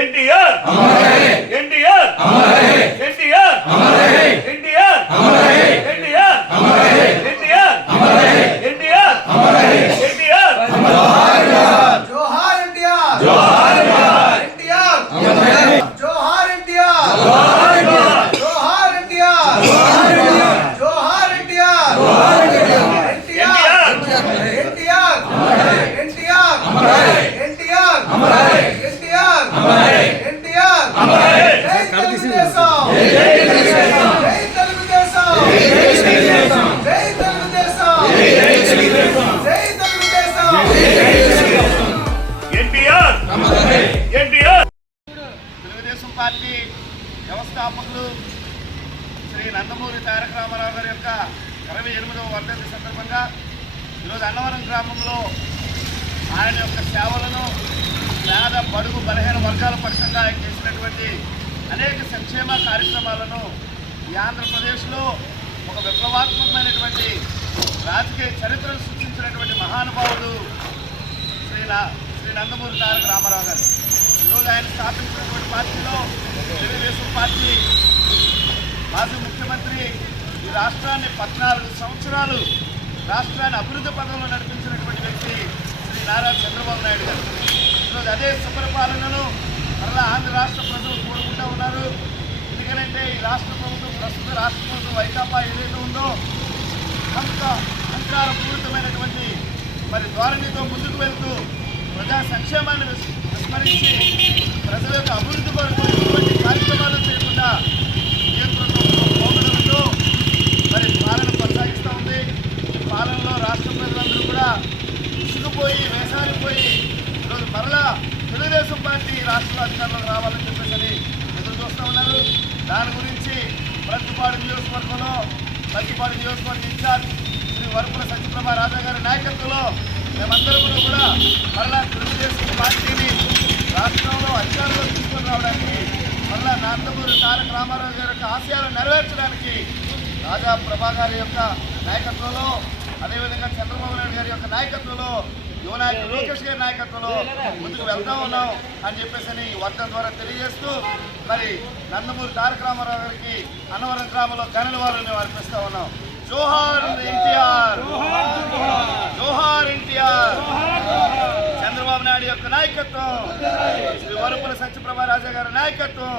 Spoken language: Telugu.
என்டிஆர் తెలుగుదేశం తెలుగుదేశం పార్టీ వ్యవస్థాపకులు శ్రీ నందమూరి తారక రామారావు గారి యొక్క ఇరవై ఎనిమిదవ వర్ధంతి సందర్భంగా ఈరోజు అన్నవరం గ్రామంలో ఆయన యొక్క సేవలను పేద బడుగు బలహీన వర్గాల పక్షంగా ఆయన చేసినటువంటి అనేక సంక్షేమ కార్యక్రమాలను ఈ ఆంధ్రప్రదేశ్లో ఒక విప్లవాత్మకమైనటువంటి రాజకీయ చరిత్రను సృష్టించినటువంటి మహానుభావుడు శ్రీ శ్రీ నందమూరి తారక రామారావు గారు. ఈరోజు ఆయన స్థాపించినటువంటి పార్టీలో తెలుగుదేశం పార్టీ మాజీ ముఖ్యమంత్రి ఈ రాష్ట్రాన్ని పద్నాలుగు సంవత్సరాలు రాష్ట్రాన్ని అభివృద్ధి పదంలో నడిపించినటువంటి వ్యక్తి శ్రీ నారా చంద్రబాబు నాయుడు గారు. ఈరోజు అదే సుపరిపాలనను మరలా ఆంధ్ర రాష్ట్ర ప్రజలు కోరుకుంటూ ఉన్నారు. ఎందుకంటే ఈ రాష్ట్ర ప్రభుత్వం ప్రస్తుత రాష్ట్ర ప్రభుత్వం వైకాపా ఏదైతే ఉందో అంత అహంకారపూరితమైనటువంటి మరి ధోరణితో ముందుకు వెళ్తూ ప్రజా సంక్షేమాన్ని విస్మరించి ప్రజల యొక్క అభివృద్ధి కొరకు ఎటువంటి కార్యక్రమాలు చేయకుండా నియంత్రణతో పోగడలతో మరి పాలన కొనసాగిస్తూ ఉంది. పాలనలో రాష్ట్ర ప్రజలందరూ కూడా ఇసుకుపోయి వేసారిపోయి ఈరోజు మరలా తెలుగుదేశం పార్టీ రాష్ట్ర అధికారంలో రావాలని చెప్పేసి ఎదురు చూస్తూ ఉన్నారు. దాని గురించి ప్రతిపాడు నియోజకవర్గంలో ప్రతిపాడు నియోజకవర్గ ఇన్ఛార్జ్ వరపుల సత్యప్రభ రాజా గారి నాయకత్వంలో మేమందరం కూడా మరలా తెలుగుదేశం పార్టీని రాష్ట్రంలో అధికారంలో తీసుకొని రావడానికి మరలా నందమూరి తారక రామారావు గారి యొక్క ఆశయాలను నెరవేర్చడానికి రాజా ప్రభా గారి యొక్క నాయకత్వంలో అదేవిధంగా చంద్రబాబు నాయుడు గారి యొక్క నాయకత్వంలో యువనాయకుడు లోకేష్ గారి నాయకత్వంలో ముందుకు వెళ్తా ఉన్నాం అని చెప్పేసి అని ఈ వర్గం ద్వారా తెలియజేస్తూ మరి నందమూరి తారక రామారావు గారికి అన్నవరం గ్రామంలో గనుల వారిని మేము అర్పిస్తా ఉన్నాం. జోహార్ ఎన్టీఆర్. జోహార్ ఎన్టీఆర్. చంద్రబాబు నాయుడు యొక్క నాయకత్వం. శ్రీ వరుపుల సత్యప్రభా రాజా గారి నాయకత్వం.